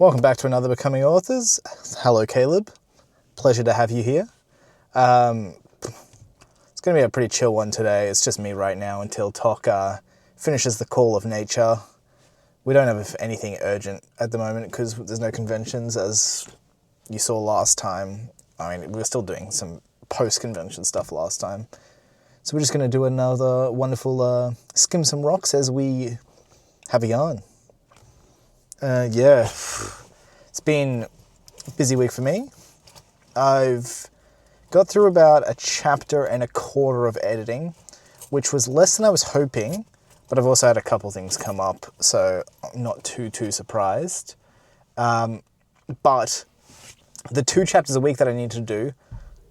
Welcome back to another Becoming Authors. Hello, Caleb. Pleasure to have you here. It's going to be a pretty chill one today. It's just me right now until Tok finishes the Call of Nature. We don't have anything urgent at the moment because there's no conventions, as you saw last time. I mean, we were still doing some post-convention stuff last time. So we're just going to do another wonderful skim some rocks as we have a yarn. It's been a busy week for me. I've got through about a chapter and a quarter of editing, which was less than I was hoping, but I've also had a couple things come up, so I'm not too surprised. But the 2 chapters a week that I need to do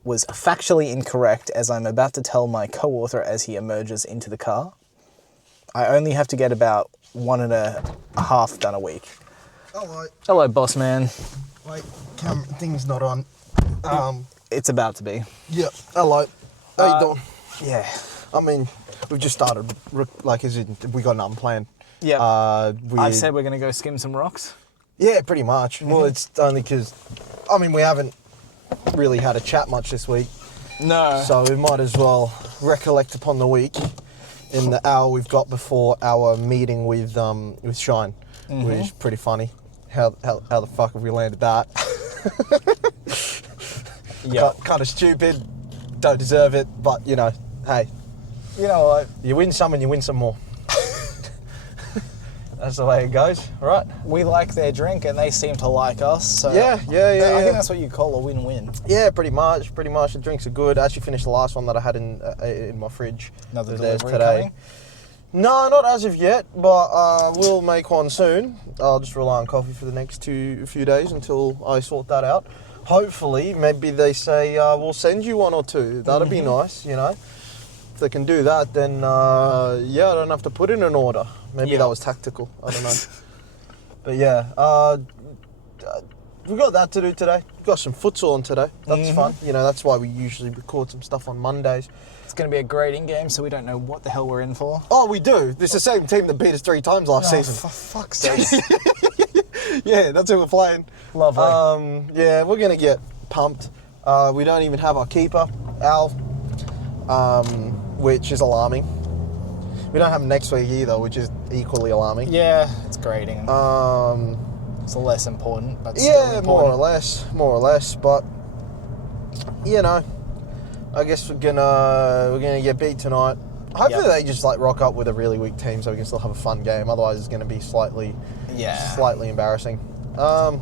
was factually incorrect, as I'm about to tell my co-author as he emerges into the car. I only have to get about 1.5 done a week. Hello, boss man. Wait, thing's not on. It's about to be. Yeah, hello. How you doing? Yeah. I mean, we've just started, as in, we got nothing planned. Yeah. I've said we're going to go skim some rocks. Yeah, pretty much. Well, it's only because, we haven't really had a chat much this week. No. So we might as well recollect upon the week in the hour we've got before our meeting with Shine, which is pretty funny. How the fuck have we landed that? Yeah. Kind of stupid. Don't deserve it, but hey. You know what? You win some and you win some more. That's the way it goes, right? We like their drink and they seem to like us, so... Yeah. I think that's what you call a win-win. Yeah, pretty much. The drinks are good. I actually finished the last one that I had in my fridge. Another delivery coming? No, not as of yet, but we'll make one soon. I'll just rely on coffee for the next few days until I sort that out. Hopefully, maybe they say, we'll send you one or two. That'd be nice, If they can do that, then, I don't have to put in an order. Maybe that was tactical. I don't know. But yeah, we've got that to do today. We've got some futsal on today. That's fun. That's why we usually record some stuff on Mondays. It's going to be a grading game, so we don't know what the hell we're in for. Oh, we do. This is the same team that beat us 3 times last season. For fuck's sake. Yeah, that's who we're playing. Lovely. Yeah, we're going to get pumped. We don't even have our keeper, Al, which is alarming. We don't have him next week either, which is equally alarming. Yeah, it's grading. It's less important, but still yeah, important. more or less. But I guess we're gonna get beat tonight. Hopefully they just rock up with a really weak team so we can still have a fun game. Otherwise, it's gonna be slightly embarrassing. But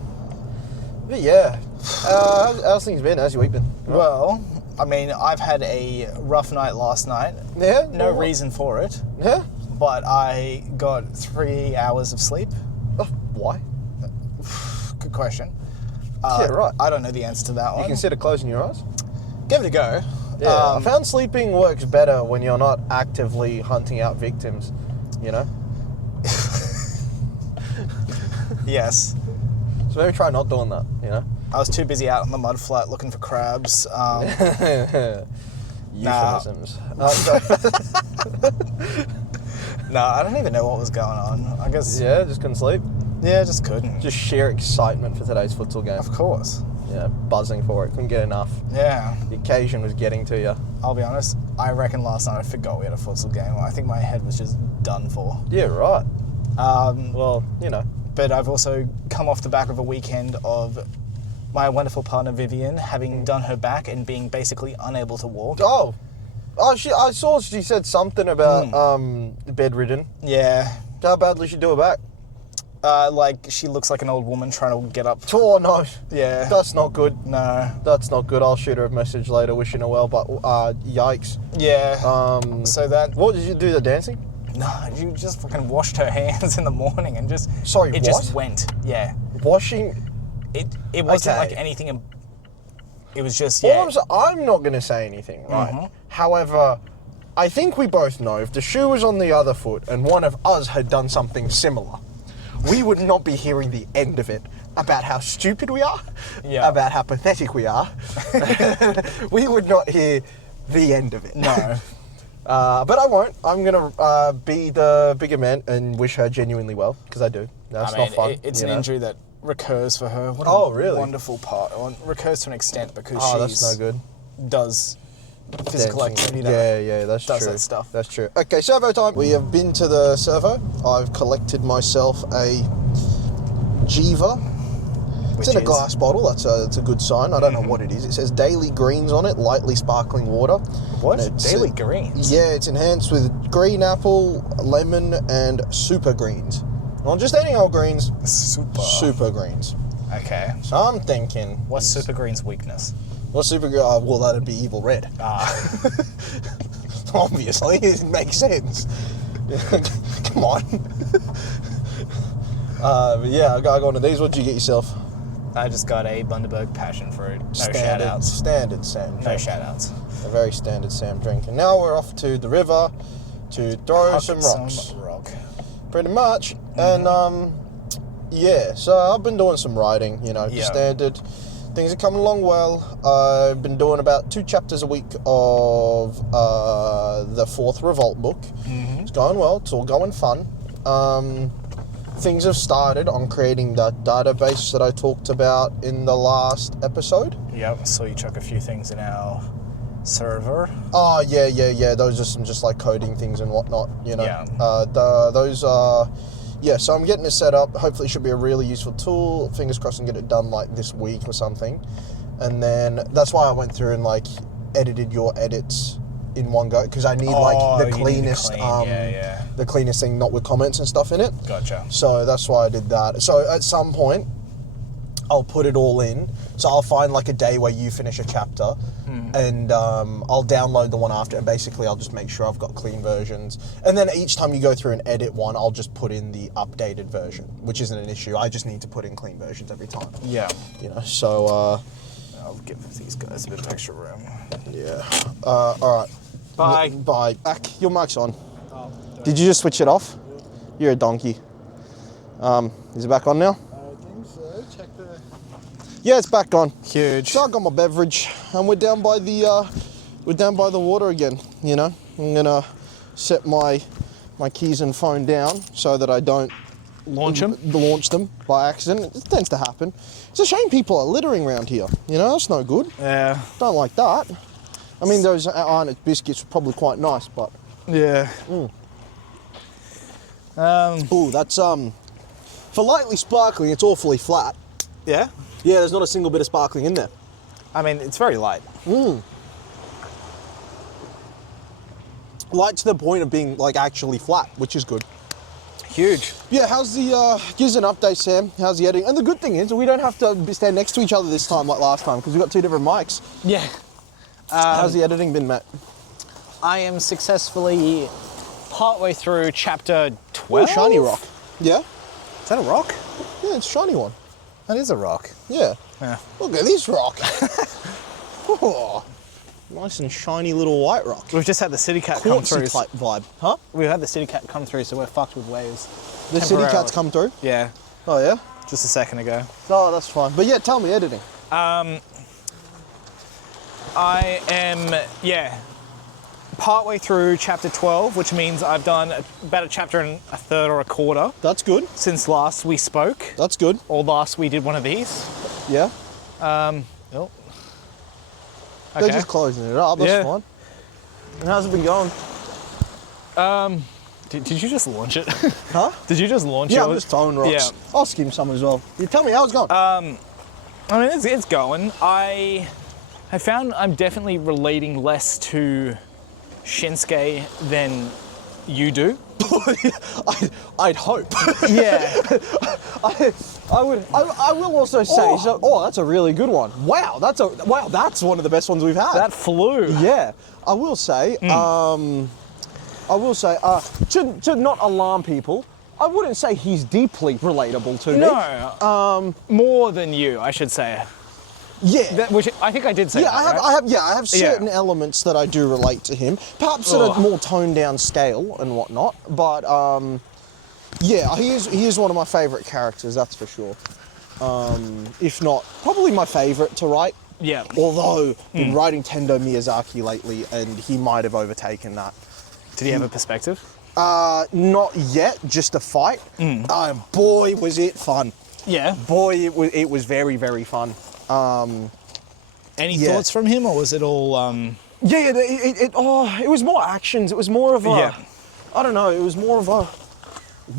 yeah, how's things been? How's your week been? Well, I've had a rough night last night. Yeah. No reason for it. Yeah. But I got 3 hours of sleep. Oh, why? Good question. Yeah, right. I don't know the answer to that one. You consider closing your eyes? Give it a go. Yeah, I found sleeping works better when you're not actively hunting out victims, Yes. So maybe try not doing that, I was too busy out on the mud flat looking for crabs. Euphemisms. No, I don't even know what was going on. I guess... Yeah, just couldn't sleep? Yeah, just couldn't. Just sheer excitement for today's futsal game. Of course. Yeah, buzzing for it. Couldn't get enough. Yeah. The occasion was getting to you. I'll be honest, I reckon last night I forgot we had a futsal game. I think my head was just done for. Yeah, right. Well, But I've also come off the back of a weekend of my wonderful partner Vivian having done her back and being basically unable to walk. Oh, I saw she said something about bedridden. Yeah. How badly she do her back? She looks like an old woman trying to get up. Oh, no. Yeah. That's not good. No. That's not good. I'll shoot her a message later wishing her well, but yikes. Yeah. So that... What, did you do the dancing? No, you just fucking washed her hands in the morning and just... Sorry, It what? just went. Yeah. Washing? It wasn't Okay. like anything... It was just, yeah. I'm not going to say anything, right? However, I think we both know if the shoe was on the other foot and one of us had done something similar, we would not be hearing the end of it about how stupid we are, about how pathetic we are. We would not hear the end of it. No. But I won't. I'm going to be the bigger man and wish her genuinely well, because I do. That's not fun. It's an injury that recurs for her. What Oh, really? Wonderful part. Well, recurs to an extent because That's no good. does physical Dancing. activity that Yeah, that's does true. that stuff. That's true. Okay, servo time. We have been to the servo. I've collected myself a Jiva. It's in a glass bottle. That's a good sign. I don't know what it is. It says daily greens on it, lightly sparkling water. What? And it's, Daily greens? Yeah, it's enhanced with green apple, lemon, and super greens. Not just any old greens. Super greens. Okay. So I'm thinking. What's super green's weakness? What's super green? Well, that'd be evil red. Obviously, it makes sense. Come on. But yeah, I got one of these. What did you get yourself? I just got a Bundaberg passion fruit. No shout-outs. Standard Sam. No shout-outs. A very standard Sam drink. And now we're off to the river to throw some rocks. Some rock. Pretty much. And yeah, so I've been doing some writing, just standard. Things are coming along well. I've been doing about 2 chapters a week of the 4th Revolt book. It's going well. It's all going fun. Things have started on creating that database that I talked about in the last episode. Yep, so you chuck a few things in our server. Oh, yeah. Those are some just like coding things and whatnot, Yeah. Those are... Yeah, so I'm getting it set up. Hopefully it should be a really useful tool. Fingers crossed and get it done like this week or something. And then that's why I went through and like edited your edits in one go, because I need the cleanest the cleanest thing, not with comments and stuff in it. Gotcha. So that's why I did that. So at some point I'll put it all in. So I'll find like a day where you finish a chapter and I'll download the one after, and basically I'll just make sure I've got clean versions. And then each time you go through and edit one, I'll just put in the updated version, which isn't an issue. I just need to put in clean versions every time. Yeah. So I'll give these guys a bit of extra room. yeah. All right. Bye. Bye. Back. Your mic's on. Did you just switch it off? You're a donkey. Is it back on now? I think so. Check the... Yeah, it's back on. Huge. So I got my beverage, and we're down by the water again. I'm gonna set my keys and phone down so that I don't Launch them by accident. It tends to happen. It's a shame people are littering around here. That's no good. Yeah. Don't like that. I mean, those Arnott biscuits are probably quite nice, but Yeah. ooh, that's for lightly sparkling, it's awfully flat. Yeah? Yeah, there's not a single bit of sparkling in there. I mean, it's very light. Light to the point of being like actually flat, which is good. Huge. Yeah, how's the, give us an update, Sam. How's the editing? And the good thing is we don't have to stand next to each other this time like last time because we've got 2 different mics. Yeah. How's the editing been, Matt? I am successfully partway through chapter 12. Oh, shiny rock. Yeah? Is that a rock? Yeah, it's a shiny one. That is a rock. Yeah. Yeah. Look at this rock. Oh, nice and shiny little white rock. We've just had the city cat come through. Quartzy type vibe. Huh? We've had the city cat come through, so we're fucked with waves. The city cats come through? Yeah, Oh, yeah? just a second ago. Oh, that's fine. But yeah, tell me, editing. I am, partway through chapter 12, which means I've done about a chapter and a third or a quarter That's good. since last we spoke, That's good. or last we did one of these. Yeah. Oh. They're just closing it up. That's Yeah. fine. And how's it been going? Did you just launch it? Huh? Did you just launch it? Yeah, I'm just throwing rocks. Yeah. I'll skim some as well. You tell me how it's going. I mean, it's going. I found I'm definitely relating less to Shinsuke than you do. I'd hope. Yeah. I will also say. That's a really good one. Wow, that's one of the best ones we've had. That flew. Yeah, I will say. To not alarm people, I wouldn't say he's deeply relatable to me. No. More than you, I should say. Yeah. Which I think I did say. Yeah, that, I right? have certain elements that I do relate to him, perhaps at a more toned down scale and whatnot. But yeah, he is one of my favourite characters, that's for sure. If not, probably my favourite to write. Yeah. Although been writing Tendo Miyazaki lately, and he might have overtaken that. Did he have a perspective? Not yet, just a fight. Boy, was it fun. Yeah. Boy, it was very, very fun. Any Yeah. thoughts from him, or was it all? Yeah, it was more actions. It was more of a, Yeah. I don't know. It was more of a,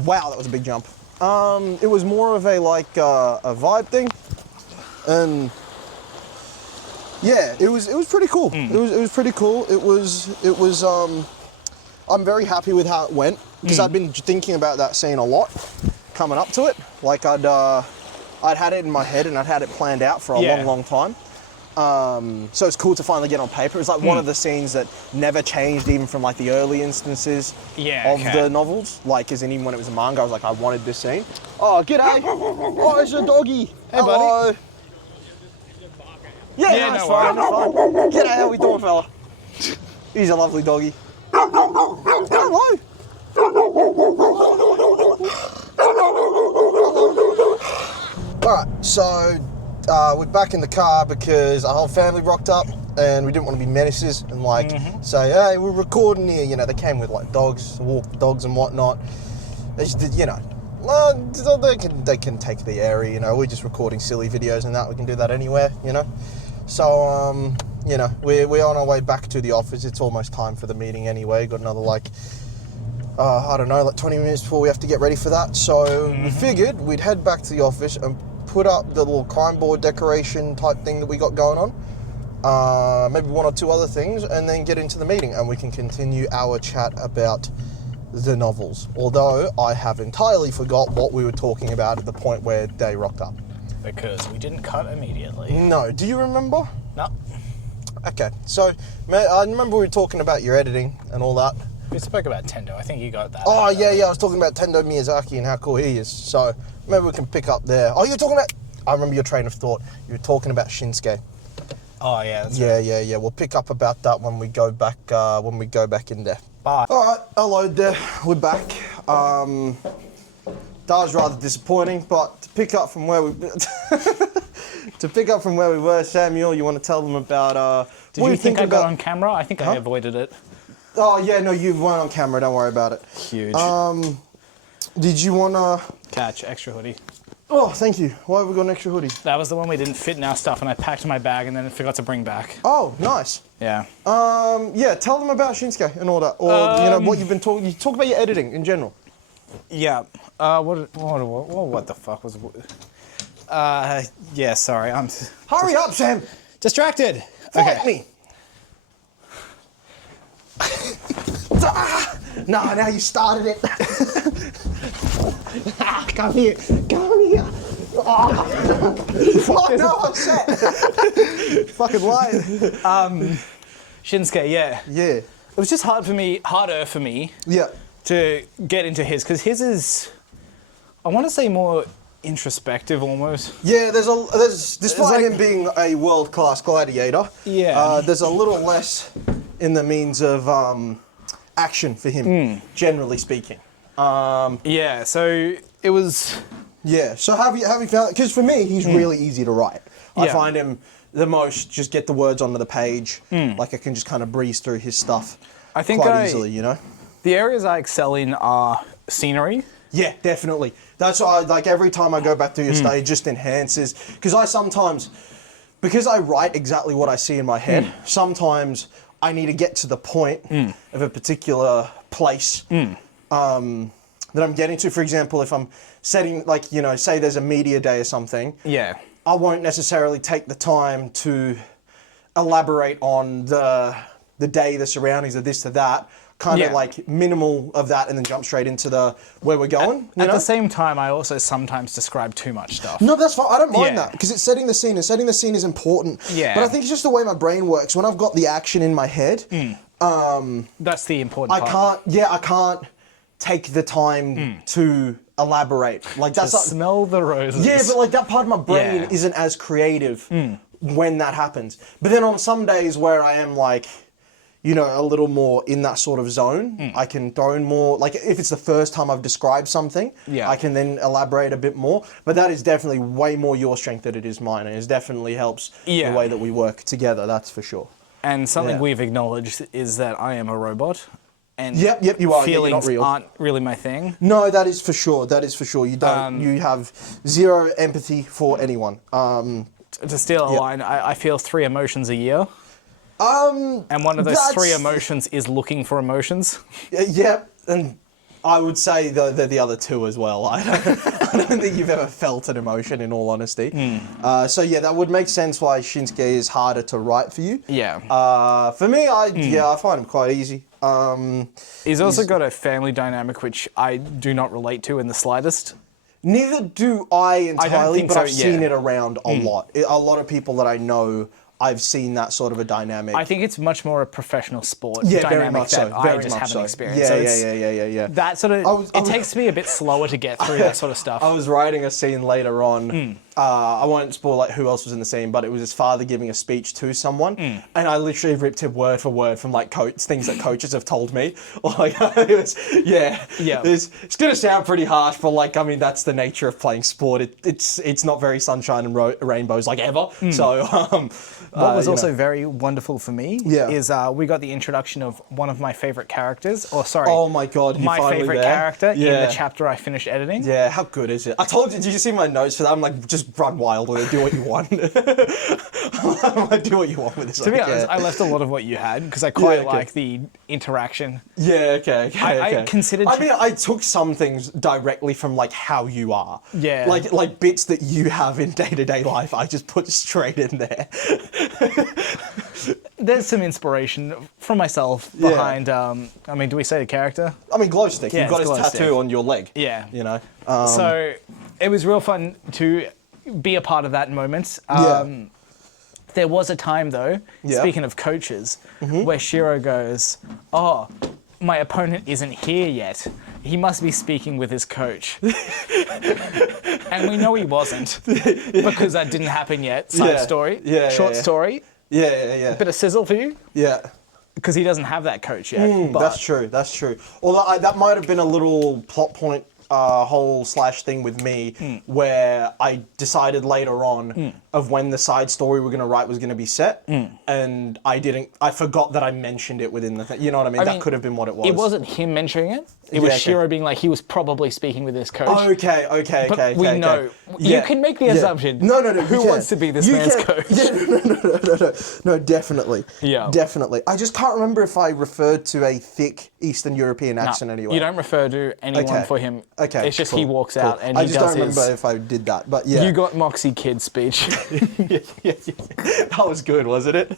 wow, that was a big jump. It was more of a like a vibe thing, and yeah, it was pretty cool. It was pretty cool. It was. I'm very happy with how it went because I'd been thinking about that scene a lot, coming up to it. Like I'd had it in my head and I'd had it planned out for a long time. So it's cool to finally get on paper. It's like one of the scenes that never changed even from like the early instances of the novels. Like as in even when it was a manga, I was like, I wanted this scene. Oh, g'day. Oh, it's your doggy. Hey, hello. buddy. Yeah, no, it's fine, it's fine. G'day, how we doing, fella? He's a lovely doggy. Hello. Alright, so we're back in the car because our whole family rocked up and we didn't want to be menaces and like say, hey, we're recording here. You know, they came with like dogs, walk dogs and whatnot. They just did, you know, well, they can take the area, you know, we're just recording silly videos and that, we can do that anywhere, you know. So, you know, we're on our way back to the office. It's almost time for the meeting anyway. Got another like, I don't know, like 20 minutes before we have to get ready for that. So we figured we'd head back to the office and put up the little crime board decoration type thing that we got going on. Maybe one or two other things and then get into the meeting and we can continue our chat about the novels. Although I have entirely forgot what we were talking about at the point where they rocked up. Because we didn't cut immediately. No, do you remember? No. Okay, so I remember we were talking about your editing and all that. We spoke about Tendo. I think you got that. Oh, yeah, I was talking about Tendo Miyazaki and how cool he is. So maybe we can pick up there. Oh, you're talking about... I remember your train of thought. You were talking about Shinsuke. Oh, yeah. That's Yeah. We'll pick up about that when we go back in there. Bye. All right, hello there. We're back. That was rather disappointing, but to pick up from where we were, Samuel, you want to tell them about Did you think I got on camera? I think I avoided it. Oh yeah, no, you weren't on camera. Don't worry about it. Huge. Did you want to Catch extra hoodie. Oh, thank you. Why have we got an extra hoodie? That was the one we didn't fit in our stuff, and I packed my bag and then forgot to bring back. Oh, nice. Yeah. Yeah, tell them about Shinsuke and all that, or you know what you've been talking. You talk about your editing in general. Yeah. What the fuck was? Yeah. Sorry, I'm. Hurry up, Sam. Distracted. Fight me. Nah, now you started it. Come here. Oh no, I'm set. Fucking lying. Shinsuke, yeah. Yeah. It was just harder for me Yeah. to get into his, because his is, I want to say more introspective almost. Yeah, there's despite like- him being a world-class gladiator, Yeah. there's a little less in the means of action for him, generally speaking. Yeah, so it was, Yeah. So have you found? Because for me, he's really easy to write. I Yeah. find him the most. Just get the words onto the page. Like I can just kind of breeze through his stuff. I think quite easily, you know. the areas I excel in are scenery. Yeah, definitely. That's why, like, every time I go back to your study, it just enhances. Because because I write exactly what I see in my head, sometimes I need to get to the point of a particular place that I'm getting to. For example, if I'm setting, like, you know, say there's a media day or something, Yeah. I won't necessarily take the time to elaborate on the day, the surroundings of this to that. Kind of Yeah. like minimal of that and then jump straight into where we're going. At the same time, I also sometimes describe too much stuff. No, that's fine. I don't mind Yeah. that because it's setting the scene, and setting the scene is important. Yeah. But I think it's just the way my brain works. When I've got the action in my head, That's the important part. I can't take the time to elaborate. Like that's not, Smell the roses. yeah, but like that part of my brain Yeah. isn't as creative when that happens. But then on some days where I am like, you know, a little more in that sort of zone, I can throw in more, like if it's the first time I've described something, Yeah. I can then elaborate a bit more. But that is definitely way more your strength than it is mine. And it definitely helps Yeah. the way that we work together, that's for sure. And something Yeah. we've acknowledged is that I am a robot. and Yep, you are. Yeah, you're not feelings real. aren't really my thing. No, that is for sure. That is for sure. You don't. You have zero empathy for anyone. To steal a line, I feel 3 emotions a year. And one of those 3 emotions is looking for emotions. Yep, and I would say the other 2 as well. I don't think you've ever felt an emotion, in all honesty. So yeah, that would make sense why Shinsuke is harder to write for you. Yeah. For me, I find him quite easy. He's also got a family dynamic which I do not relate to in the slightest. Neither do I entirely, think but so, I've seen it around a lot. A lot of people that I know, I've seen that sort of a dynamic. I think it's much more a professional sport Yeah, dynamic very much so. that I Very just much haven't so. experienced. Yeah, So yeah. That sort of, it takes me a bit slower to get through that sort of stuff. I was writing a scene later on. I won't spoil like who else was in the scene, but it was his father giving a speech to someone, and I literally ripped him word for word from like things that coaches have told me. Like, it was, it's gonna sound pretty harsh, but like, I mean, that's the nature of playing sport. It's not very sunshine and rainbows like ever. So what was also very wonderful for me Yeah. is we got the introduction of one of my favorite characters, or sorry, oh my god, my favorite character in the chapter I finished editing. Yeah, how good is it? I told you, did you see my notes for that? I'm like, just run wild with it, do what you want. I'm like, do what you want with this. To be honest, I left a lot of what you had because I quite like the interaction. Yeah, okay. I considered. I mean, I took some things directly from like how you are. Yeah. Like bits that you have in day-to-day life, I just put straight in there. There's some inspiration from myself behind. I mean, do we say the character? I mean, glow stick. Yeah, You've got it's his glow tattoo stick. on your leg. Yeah. You know. So it was real fun to be a part of that moment. There was a time though, speaking of coaches, where Shiro goes, "Oh, my opponent isn't here yet. He must be speaking with his coach." And we know he wasn't because that didn't happen yet. Side story, short story. Yeah. Bit of sizzle for you. Yeah. Because he doesn't have that coach yet. But That's true. Although that might have been a little plot point whole slash thing with me where I decided later on of when the side story we're going to write was going to be set, and I forgot that I mentioned it within the thing. You know what I mean? That could have been what it was. It wasn't him mentioning it. It was Shiro being like, he was probably speaking with his coach. Okay. We know. You can make the assumption. No. Who wants to be this man's coach? Yeah, no, definitely. Yeah. Definitely. I just can't remember if I referred to a thick Eastern European accent anyway. You don't refer to anyone for him. Okay. It's just cool, he walks out and I he just does don't remember his... if I did that, but yeah. You got Moxie Kid speech. yeah. That was good, wasn't it?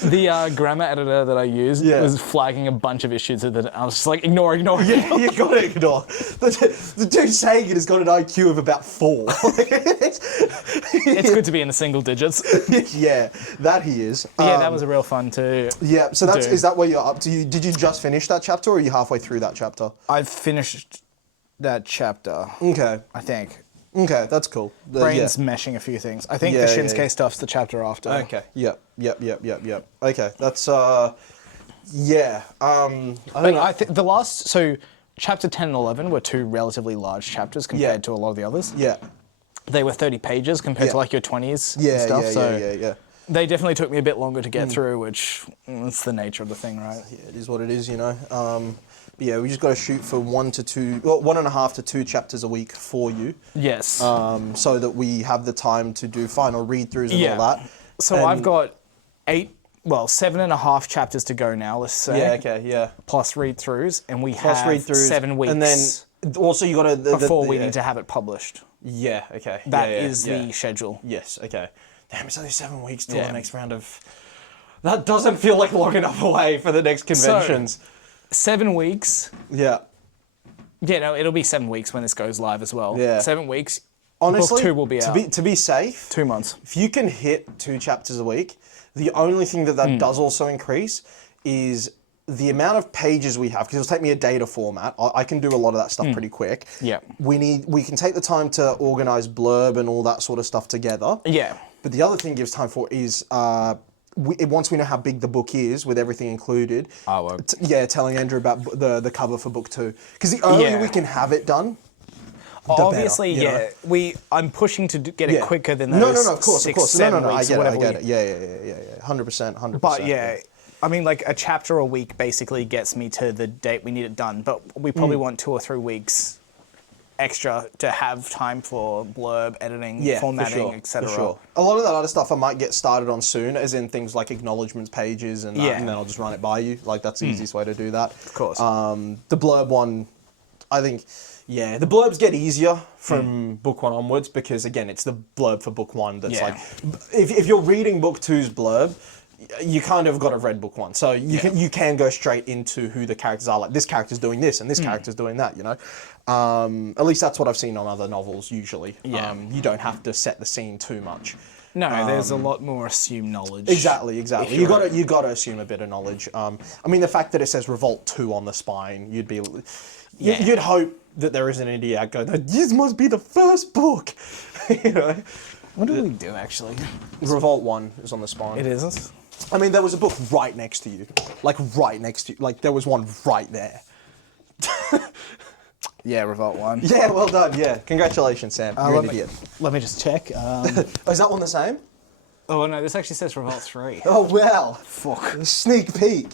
The grammar editor that I used was flagging a bunch of issues with it. I was just like, ignore. Yeah, you gotta ignore. The dude saying it has got an IQ of about 4. It's good to be in the single digits. Yeah, that he is. That was a real fun to Yeah, so is that where you're up to? Did you just finish that chapter, or are you halfway through that chapter? I've finished that chapter. Okay. I think. Okay, that's cool. Brain's meshing a few things. I think the Shinsuke stuff's the chapter after. Okay. Yep. Okay, that's I think the last chapter 10 and 11 were 2 relatively large chapters compared to a lot of the others. Yeah. They were 30 pages compared to like your 20s and Yeah, stuff. yeah. They definitely took me a bit longer to get through, which it's the nature of the thing, right? Yeah, it is what it is, you know. But yeah, we just got to shoot for 1.5 to 2 chapters a week for you. Yes. So that we have the time to do final read-throughs and all that. So I've got 7.5 chapters to go now, let's say. Yeah, okay, yeah. Plus read-throughs, and we Plus have read-throughs, 7 weeks. And then also you got to... before we need to have it published. Yeah, okay. That is the schedule. Yes, okay. Damn, it's only 7 weeks till the next round of... That doesn't feel like long enough away for the next conventions. 7 weeks. Yeah. Yeah, no, it'll be 7 weeks when this goes live as well. Yeah. 7 weeks. Honestly, book 2 will be out. To be safe... 2 months. If you can hit 2 chapters a week, the only thing that does also increase is the amount of pages we have, because it'll take me a day to format. I can do a lot of that stuff pretty quick. Yeah. We can take the time to organize blurb and all that sort of stuff together. Yeah. But the other thing it gives time for is once we know how big the book is with everything included. Telling Andrew about the cover for book 2, because the earlier we can have it done. Obviously, better, I'm pushing to get it quicker than those. No, of course. 6, 7 weeks, I get whatever it. Yeah. 100%. But yeah, I mean, like a chapter a week basically gets me to the date we need it done, but we probably want 2 or 3 weeks extra to have time for blurb, editing, formatting, etc. For sure. A lot of that other stuff I might get started on soon, as in things like acknowledgements pages and that, and then I'll just run it by you. Like, that's the easiest way to do that. Of course. The blurb one, I think, the blurbs get easier from book 1 onwards because, again, it's the blurb for book 1 that's like... If you're reading book 2's blurb, you kind of got to read book 1. So you can go straight into who the characters are. Like, this character's doing this and this character's doing that, you know? At least that's what I've seen on other novels, usually. Yeah. You don't have to set the scene too much. No, there's a lot more assumed knowledge. Exactly. You got to assume a bit of knowledge. I mean, the fact that it says Revolt 2 on the spine, you'd hope that there isn't an idiot out go, this must be the first book. You know? What do we do, actually? Revolt 1 is on the spine. It isn't? I mean, there was a book right next to you. Like, right next to you. Like, there was one right there. Yeah, Revolt 1. Yeah, well done, yeah. Congratulations, Sam. You're an idiot. Let me just check. Is that one the same? Oh, no, this actually says Revolt 3. Oh, well. Fuck. Sneak peek.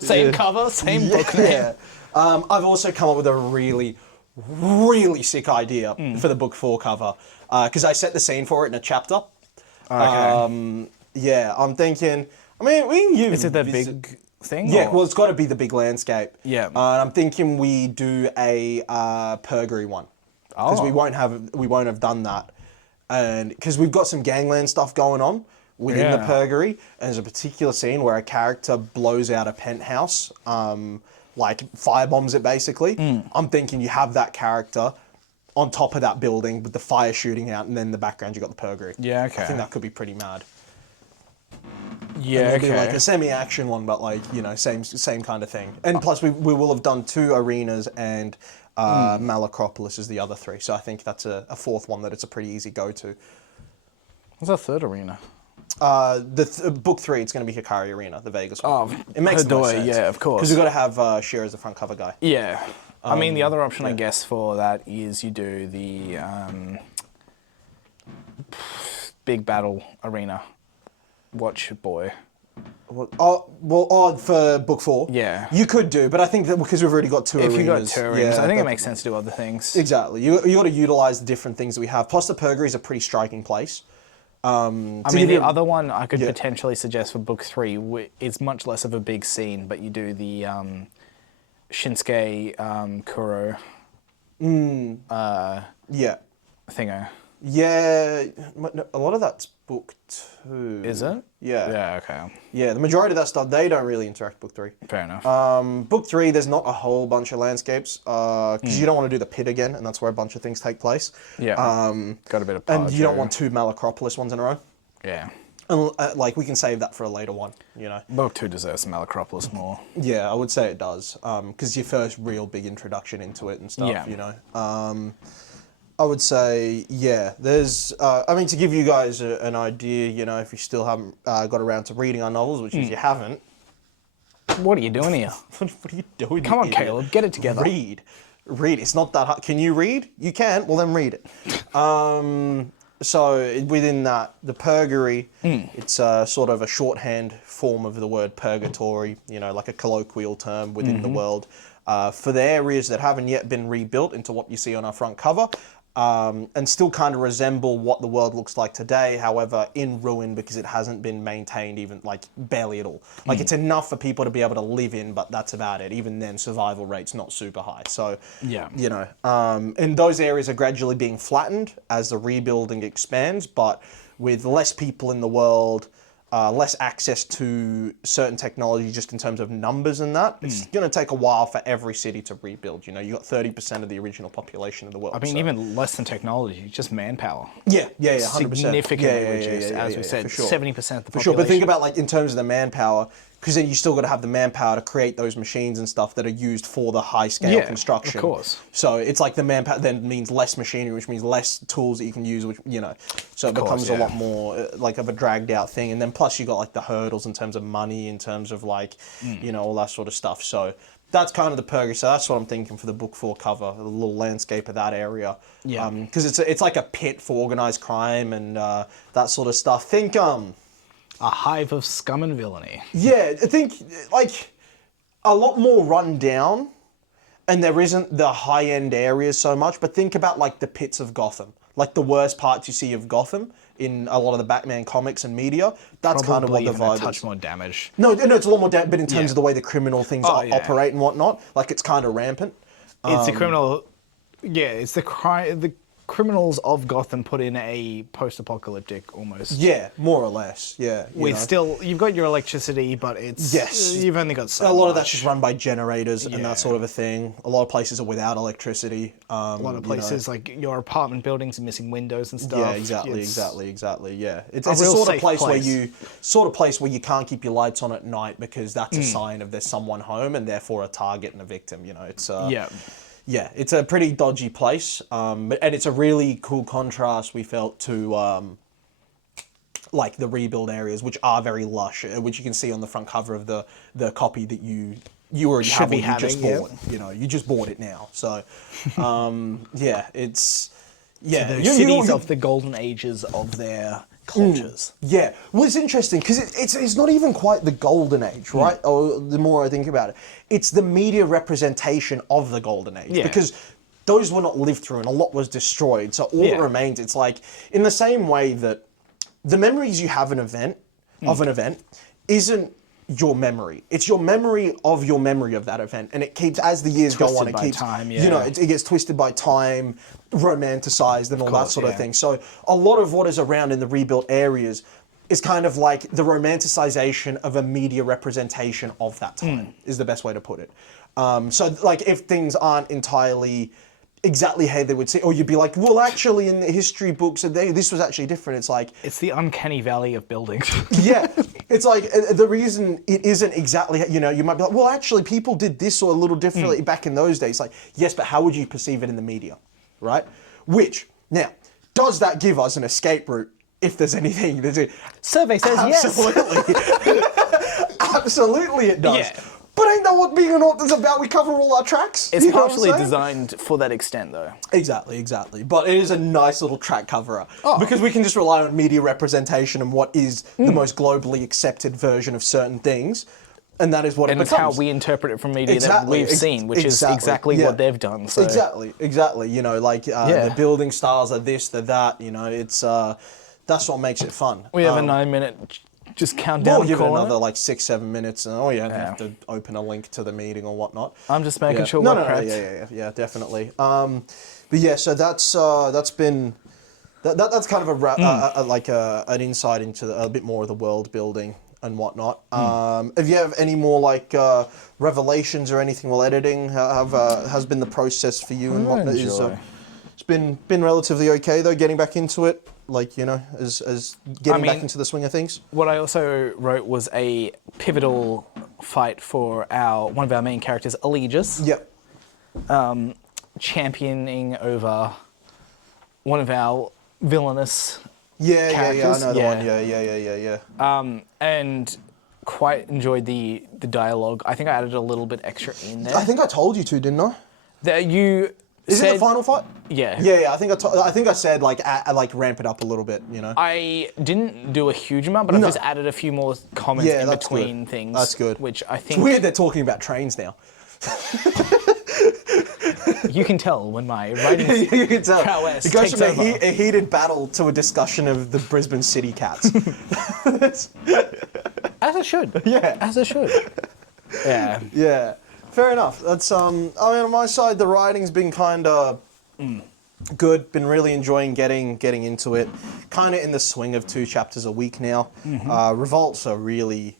Same cover, same book name. Yeah. I've also come up with a really, really sick idea for the book 4 cover. Because I set the scene for it in a chapter. Okay. Yeah, I'm thinking... I mean, we can use... Is it the big thing? Yeah, or? well, it's got to be the big landscape. Yeah. I'm thinking we do a Purgery one. Because we won't have done that. And because we've got some gangland stuff going on within the Purgery. And there's a particular scene where a character blows out a penthouse, like firebombs it basically. I'm thinking you have that character on top of that building with the fire shooting out, and then in the background you got the Purgery. Yeah, okay. I think that could be pretty mad. Yeah, Maybe like a semi-action one, but like, you know, same kind of thing. And plus we will have done 2 arenas and Malacropolis is the other 3. So I think that's a 4th one that it's a pretty easy go-to. What's our 3rd arena? Book 3, it's going to be Hikari Arena, the Vegas one. Oh, it makes the most sense. yeah, of course. Because we've got to have Cher as the front cover guy. Yeah. I mean, the other option, I guess, for that is you do the big battle arena. Watch boy. For book 4? Yeah. You could do, but I think that because we've already got 2 arenas. If you got 2 arenas, I think it makes sense to do other things. Exactly. You got to utilise the different things that we have. Plus, the Purgery is a pretty striking place. I mean, the other one I could potentially suggest for book 3 is much less of a big scene, but you do the Shinsuke Kuro thingo. Yeah, a lot of that's book 2. Is it? Yeah. Yeah, okay. Yeah, the majority of that stuff, they don't really interact with book 3. Fair enough. Book 3, there's not a whole bunch of landscapes, because you don't want to do the pit again, and that's where a bunch of things take place. Yeah. Got a bit of and you don't want 2 Malacropolis ones in a row. Yeah. And, like, we can save that for a later one, you know. Book 2 deserves Malacropolis more. Yeah, I would say it does, because your first real big introduction into it and stuff, you know. I would say, yeah, there's... I mean, to give you guys an idea, you know, if you still haven't got around to reading our novels, which is you haven't... What are you doing here? What are you doing? Come on, Caleb, get it together. Read. It's not that hard. Can you read? You can. Well, then read it. So within that, the Purgery, it's sort of a shorthand form of the word purgatory, you know, like a colloquial term within the world. For the areas that haven't yet been rebuilt into what you see on our front cover, and still kind of resemble what the world looks like today, however, in ruin because it hasn't been maintained even, like, barely at all. Like, it's enough for people to be able to live in, but that's about it. Even then, survival rate's not super high. So, you know, and those areas are gradually being flattened as the rebuilding expands, but with less people in the world, less access to certain technology just in terms of numbers and that, it's going to take a while for every city to rebuild. You know, you got 30% of the original population of the world. I mean, even less than technology, just manpower. Yeah, 100%. Significantly reduced, as we said, 70% of the population. For sure, but think about, like, in terms of the manpower, because then you still got to have the manpower to create those machines and stuff that are used for the high-scale construction. Of course. So it's like the manpower then means less machinery, which means less tools that you can use, which, you know, so it becomes a lot more like of a dragged-out thing. And then plus you got, like, the hurdles in terms of money, in terms of, like, you know, all that sort of stuff. So that's kind of the Purgery. So that's what I'm thinking for the book 4 cover, the little landscape of that area. Yeah. Because it's like a pit for organised crime and that sort of stuff. Think A hive of scum and villainy. Yeah, I think like a lot more run down, and there isn't the high end areas so much. But think about like the pits of Gotham, like the worst parts you see of Gotham in a lot of the Batman comics and media. That's kind of what the Probably even a vibe touch is. more damage. No, it's a lot more, but in terms Yeah. of the way the criminal things Oh, yeah. operate and whatnot, like it's kind of rampant. It's the criminal. Yeah, it's the criminals of Gotham put in a post-apocalyptic almost. Yeah, more or less. Yeah, You've got your electricity, but it's you've only got so a lot of much. that's just run by generators and Yeah. that sort of a thing. A lot of places are without electricity. A lot of places, like your apartment buildings, are missing windows and stuff. Yeah, exactly. Yeah, it's a real sort of safe place where you can't keep your lights on at night because that's a sign of there's someone home and therefore a target and a victim. You know, it's yeah, it's a pretty dodgy place, and it's a really cool contrast we felt to like the rebuild areas, which are very lush, which you can see on the front cover of the copy that you already Should have be or you just having, bought. You know, you just bought it now, so yeah, it's The cities of the golden ages of their cultures. Yeah, well, it's interesting because it's not even quite the golden age, right? Or the more I think about it, it's the media representation of the golden age Yeah. because those were not lived through and a lot was destroyed. So all that remains, it's like in the same way that the memories you have of an event isn't your memory. It's your memory of that event, and it keeps as the years go on. It by keeps time, you know it gets twisted by time, romanticized, and all that course, sort of yeah. thing. So a lot of what is around in the rebuilt areas is kind of like the romanticization of a media representation of that time. Is the best way to put it. So like if things aren't entirely exactly how they would see, or you'd be like, well, actually, in the history books, this was actually different. It's like, It's the uncanny valley of buildings. yeah, it's like the reason it isn't exactly, you know, you might be like, well, actually, people did this or a little differently back in those days. Like, yes, but how would you perceive it in the media, right? Which, now, does that give us an escape route if there's anything to do? Survey says yes. Absolutely. Absolutely it does. Yeah. But ain't that what being an author's about? We cover all our tracks. It's You know what I'm partially saying? designed for that extent, though. Exactly. But it is a nice little track coverer. Oh. Because we can just rely on media representation and what is the most globally accepted version of certain things. And that is what And it it's how becomes. we interpret it from media that we've seen, which is exactly yeah. what they've done. So. Exactly. You know, like the building styles are this, they're that. You know, it's that's what makes it fun. We have a 9-minute just countdown We'll give it corner. another like 6-7 minutes, and you have to open a link to the meeting or whatnot. I'm just making sure No, we're prepped. yeah, definitely. But yeah, so that's been that's kind of an insight into a bit more of the world building and whatnot. Have you have any more like revelations or anything while editing? Has been the process for you and whatnot? It's been relatively okay though, getting back into it. Like, you know, as getting back into the swing of things. What I also wrote was a pivotal fight for one of our main characters, Allegius. Yep. Championing over one of our villainous Yeah, I characters. know the one. Yeah. and quite enjoyed the dialogue. I think I added a little bit extra in there. I think I told you to, didn't I? That you Is said, it the final fight? Yeah. Yeah. I think I said like ramp it up a little bit. You know. I didn't do a huge amount, but I've just added a few more comments in that's between good. things. That's good. Which I It's think weird they're talking about trains now. you can tell when my writing You can tell. prowess It goes takes from over. a heated battle to a discussion of the Brisbane City Cats. As it should. Yeah. As it should. Yeah. Yeah, fair enough. That's I mean, on my side, the writing's been kind of good. Been really enjoying getting into it. Kind of in the swing of 2 chapters a week now. Revolt's a really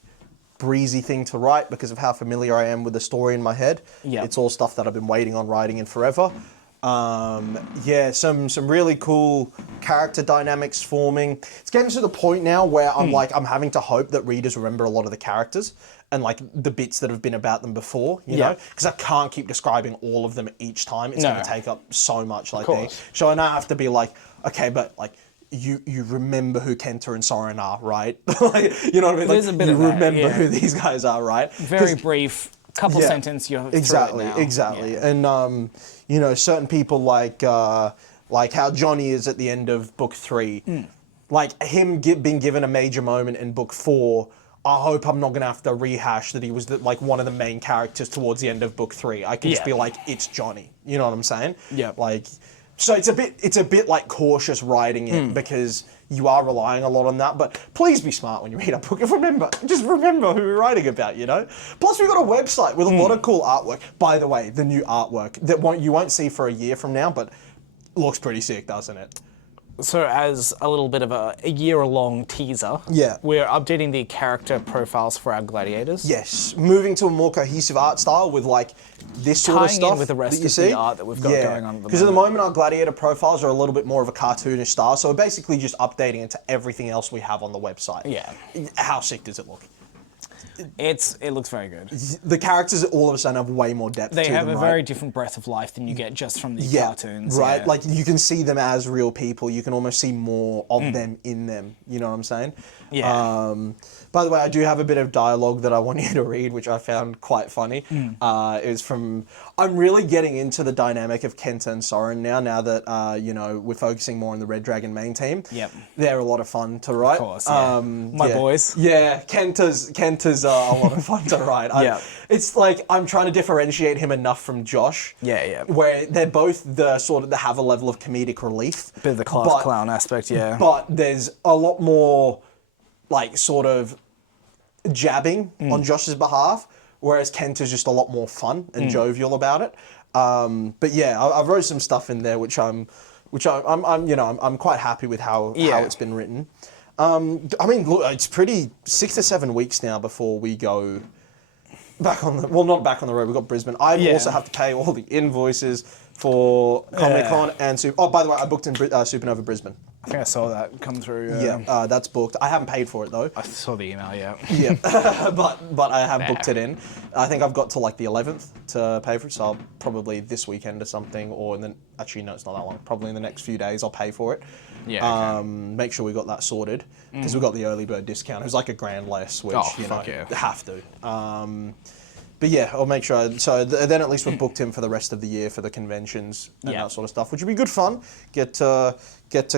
breezy thing to write because of how familiar I am with the story in my head. Yeah. It's all stuff that I've been waiting on writing in forever. Yeah, some really cool character dynamics forming. It's getting to the point now where I'm having to hope that readers remember a lot of the characters and like the bits that have been about them before, you know, because I can't keep describing all of them each time. It's going to take up so much. Like, so I now have to be like, okay, but like. You remember who Kenta and Soren are, right? Like, you know what I mean? There's Like, a bit you of that, remember yeah. who these guys are, right? Very brief, couple sentence. You're Exactly, through it now. exactly. Yeah. And you know, certain people like how Johnny is at the end of book 3. like him being given a major moment in book 4. I hope I'm not gonna have to rehash that he was like one of the main characters towards the end of book 3. I can just be like, it's Johnny. You know what I'm saying? Yeah. Like, so it's a bit like cautious writing it because you are relying a lot on that. But please be smart when you read a book. Just remember who we're writing about. You know. Plus, we've got a website with a lot of cool artwork. By the way, the new artwork that you won't see for a year from now, but looks pretty sick, doesn't it? So as a little bit of a year-long teaser, Yeah. we're updating the character profiles for our gladiators. Yes, moving to a more cohesive art style with like this sort of Tying in stuff with the rest that you of see. the art that we've got going on at the Because at the moment. moment our gladiator profiles are a little bit more of a cartoonish style, so we're basically just updating it to everything else we have on the website. Yeah. How sick does it look? It looks very good. The characters all of a sudden have way more depth They to have them, a right? very different breath of life than you get just from the cartoons. Right, yeah. like you can see them as real people. You can almost see more of them in them. You know what I'm saying? Yeah. By the way, I do have a bit of dialogue that I want you to read, which I found quite funny. It was from... I'm really getting into the dynamic of Kenta and Soren now that, you know, we're focusing more on the Red Dragon main team. Yep. They're a lot of fun to write. Of course, yeah. My boys. Yeah, Kenta's a lot of fun to write. Yeah. It's like I'm trying to differentiate him enough from Josh. Yeah. Where they're both they have a level of comedic relief. Bit of the class clown aspect, yeah. But there's a lot more, like, sort of jabbing on Josh's behalf, whereas Kent is just a lot more fun and jovial about it. But yeah, I've wrote some stuff in there which I'm quite happy with how it's been written. I mean, look, it's pretty 6 to 7 weeks now before we go back on the... Well, not back on the road. We've got Brisbane. I also have to pay all the invoices for Comic Con and Oh, by the way, I booked in Supernova Brisbane. I think I saw that come through. Yeah, that's booked. I haven't paid for it though. I saw the email, yeah. Yeah, but I have booked it in. I think I've got to like the 11th to pay for it, so I'll probably this weekend or something, or in the... Actually, no, it's not that long. Probably in the next few days I'll pay for it. Yeah, okay. Make sure we got that sorted, because we got the early bird discount. It was like $1,000 less, which, have to. But yeah, I'll make sure. So then at least we're booked in for the rest of the year for the conventions and that sort of stuff, which would be good fun. Get to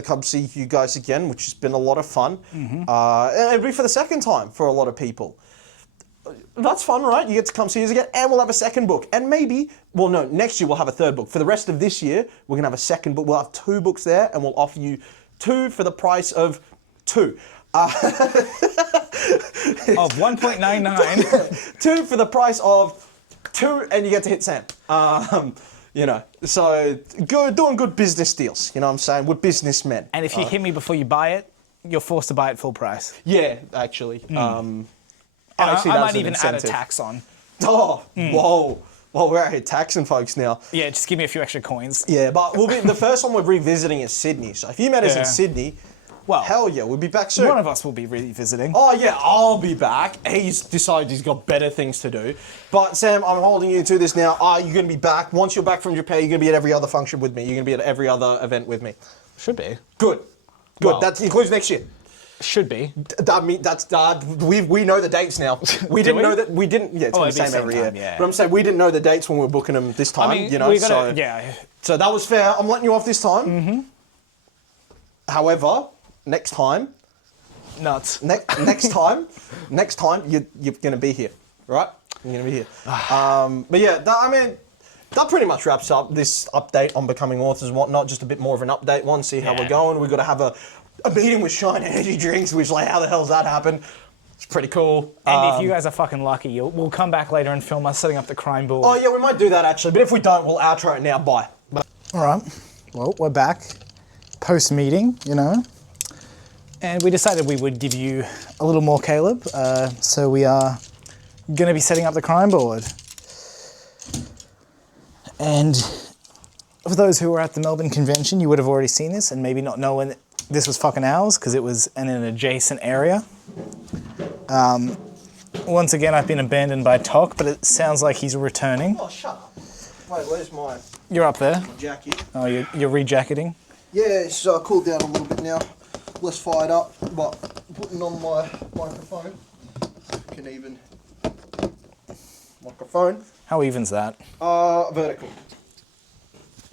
come see you guys again, which has been a lot of fun. And it'll be for the second time for a lot of people. That's fun, right? You get to come see us again, and we'll have a second book. And maybe, well, no, next year we'll have a third book. For the rest of this year, we're going to have a second book. We'll have 2 books there, and we'll offer you 2 for the price of 2. Of 1.99. 2 for the price of 2, and you get to hit Sam. You know, so doing good business deals. You know what I'm saying? We're businessmen. And if you hit me before you buy it, you're forced to buy it full price. Yeah, actually. I might even add a tax on. Oh, whoa. Well, we're out here taxing folks now. Yeah, just give me a few extra coins. Yeah, but the first one we're revisiting is Sydney. So if you met us in Sydney, well, hell yeah, we'll be back soon. One of us will be revisiting. Oh yeah, I'll be back. He's decided he's got better things to do. But Sam, I'm holding you to this now. You're going to be back. Once you're back from Japan, you're going to be at every other function with me. You're going to be at every other event with me. Should be. Good. Well, that includes next year. Should be. We know the dates now. We didn't know that. We didn't. Yeah, it's the same every year. Yeah. But I'm saying we didn't know the dates when we were booking them this time. I mean, you know, we gotta, so that was fair. I'm letting you off this time. However, next time, nuts. Next time, you're gonna be here, right? You're gonna be here. But yeah, that pretty much wraps up this update on becoming authors and whatnot. Just a bit more of an update one. See how we're going. We've got to have a meeting with Shine Energy Drinks, which, like, how the hell's that happen? It's pretty cool. And if you guys are fucking lucky, we'll come back later and film us setting up the crime board. Oh yeah, we might do that actually. But if we don't, we'll outro it now. Bye. All right. Well, we're back post-meeting, you know. And we decided we would give you a little more, Caleb. So we are going to be setting up the crime board. And for those who were at the Melbourne convention, you would have already seen this and maybe not knowing this was fucking ours because it was in an adjacent area. Once again, I've been abandoned by Tok, but it sounds like he's returning. Oh, shut up. Wait, where's my You're up there. jacket? Oh, you're re-jacketing? Yeah, it's cooled down a little bit now. Less fired up, but putting on my microphone. Can even... Microphone. How even's that? Vertical.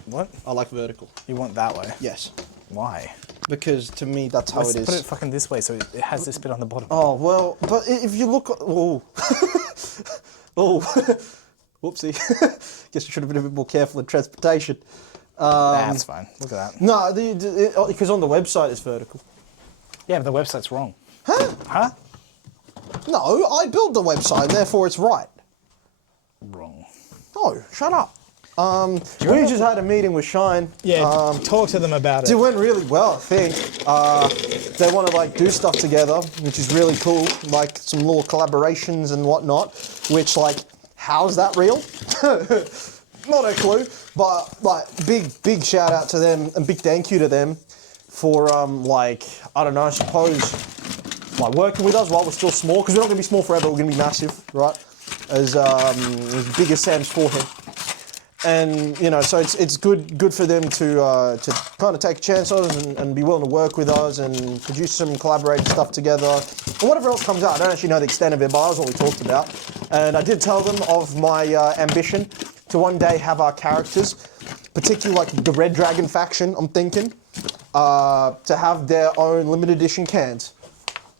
What? I like vertical. You want that way? Yes. Why? because to me that's how Let's it is. put it fucking this way so it has this bit on the bottom. Oh well, but if you look, oh, oh, whoopsie. Guess we should have been a bit more careful in transportation. That's fine. Look at that. No, because on the website it's vertical. Yeah, but the website's wrong. Huh? No, I built the website, and therefore it's right. Wrong. No, shut up. We just had a meeting with Shine. Yeah, talk to them about It it. went really well, I think. They want to like do stuff together, which is really cool. Like some little collaborations and whatnot. Which like, how's that real? Not a clue. But like, big shout out to them and big thank you to them for like, I don't know, I suppose like working with us while we're still small, because we're not going to be small forever. We're going to be massive, right? As big as Sam's forehead. And you know, so it's good for them to kind of take a chance on us and be willing to work with us and produce some collaborative stuff together. And whatever else comes out, I don't actually know the extent of it, but that's what we talked about. And I did tell them of my ambition to one day have our characters, particularly like the Red Dragon faction, I'm thinking, to have their own limited edition cans.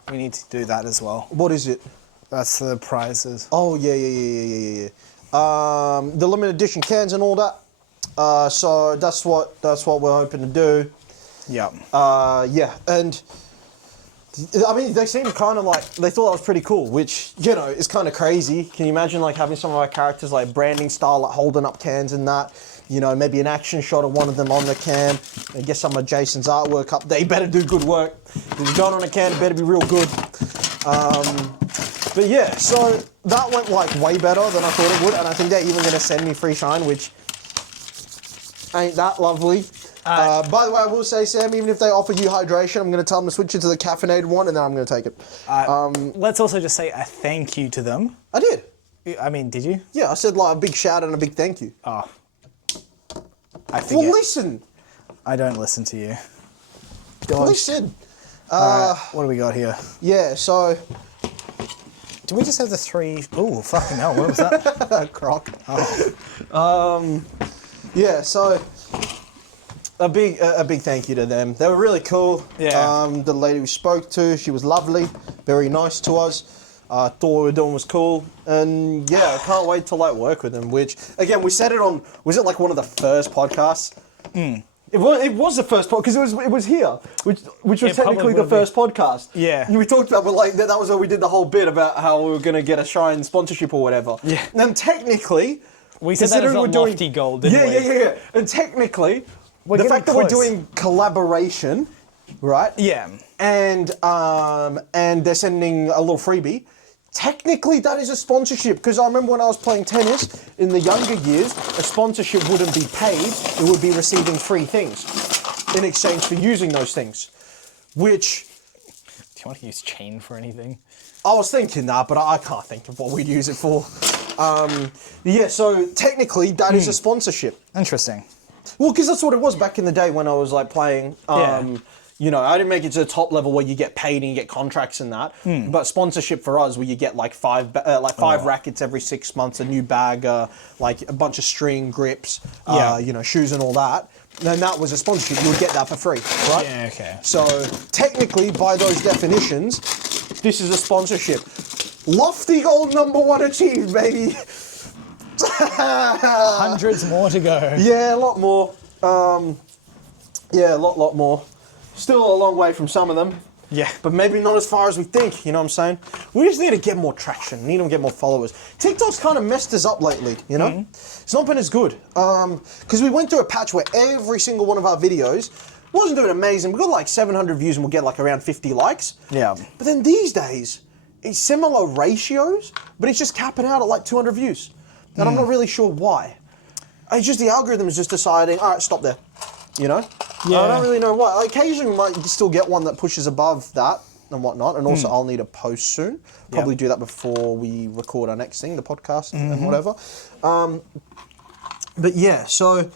We need to do that as well. What is it? That's the prizes. Oh yeah. The limited edition cans and all that. So that's what we're hoping to do. Yeah. Yeah, and I mean they seemed kind of like they thought that was pretty cool, which you know is kind of crazy. Can you imagine like having some of our characters like branding style, like holding up cans and that? You know, maybe an action shot of one of them on the can. I guess some of Jason's artwork up there. You better do good work. If you're going on a can, it better be real good. But yeah, so that went like way better than I thought it would, and I think they're even going to send me free Shine, which ain't that lovely. By the way, I will say, Sam, even if they offer you hydration, I'm going to tell them to switch it to the caffeinated one, and then I'm going to take it. Let's also just say a thank you to them. I did. I mean, did you? Yeah, I said like a big shout and a big thank you. Oh. I think Well, listen. I don't listen to you. Listen. Alright, what do we got here? Yeah, so... Do we just have the three? Ooh, fucking hell! What was that? Croc. Oh. Yeah, so... A big thank you to them. They were really cool. Yeah. The lady we spoke to, she was lovely, very nice to us. Thought what we were doing was cool, and yeah, I can't wait to like work with them. Which again, we said it on. Was it like one of the first podcasts? It was the first podcast because it was here, which was It technically probably the will be. first podcast. Yeah. And we talked about, but like that was where we did the whole bit about how we were going to get a Shine sponsorship or whatever. Yeah. And technically, We said that as considering a we're doing- lofty goal, didn't we? Yeah. And technically, the getting fact that we're close. doing collaboration, right? Yeah. And they're sending a little freebie. Technically, that is a sponsorship, because I remember when I was playing tennis in the younger years, a sponsorship wouldn't be paid, it would be receiving free things in exchange for using those things, which Do you want to use chain for anything? I was thinking that, but I can't think of what we'd use it for. Yeah, so technically, that is a sponsorship. Interesting. Well, because that's what it was back in the day when I was like playing. Yeah. You know, I didn't make it to the top level where you get paid and you get contracts and that. But sponsorship for us, where you get like five rackets every 6 months, a new bag, like a bunch of string grips, you know, shoes and all that. Then that was a sponsorship. You would get that for free, right? Yeah. Okay. So technically, by those definitions, this is a sponsorship. Lofty goal #1 achieved, baby. Hundreds more to go. Yeah, a lot more. Yeah, a lot more. Still a long way from some of them, Yeah. but maybe not as far as we think, you know what I'm saying? We just need to get more traction, need to get more followers. TikTok's kind of messed us up lately, you know? It's not been as good. Because we went through a patch where every single one of our videos wasn't doing amazing. We got like 700 views and we'll get like around 50 likes. Yeah. But then these days, it's similar ratios, but it's just capping out at like 200 views. And I'm not really sure why. It's just the algorithm is just deciding, all right, stop there. You know? Yeah. I don't really know why. Occasionally we might still get one that pushes above that and whatnot. And also I'll need a post soon. Probably do that before we record our next thing, the podcast and whatever. But yeah, so